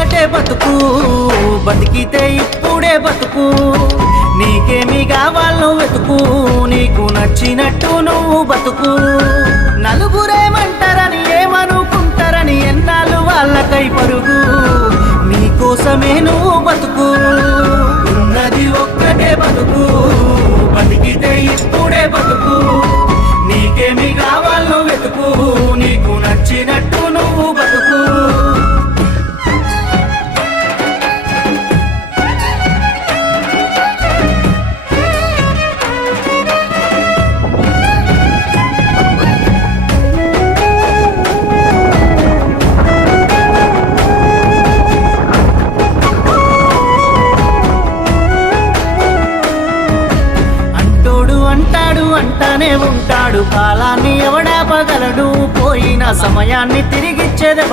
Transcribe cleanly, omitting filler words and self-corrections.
ఒక్కటే బతుకు, బతికితే ఇప్పుడే బతుకు. నీకేమి కావాలో వెతుకు, నీకు నచ్చినట్టు నువ్వు బతుకు. నలుగురేమంటారని ఏమనుకుంటారని ఎన్నాళ్ళు వాళ్ళకై పరుగు. నీకోసమే నువ్వు బతుకు, ఉన్నది ఒక్కటే బతుకు. బతికితే ఇప్పుడే బతుకు. నీకేమి కావాలో వెతుకు, నీకు నచ్చినట్టు నువ్వు బతుకు. అంటానే ఉంటాడు, కాలాన్ని ఎవడాపగలడు, పోయిన సమయాన్ని తిరిగిచ్చేదెవడు.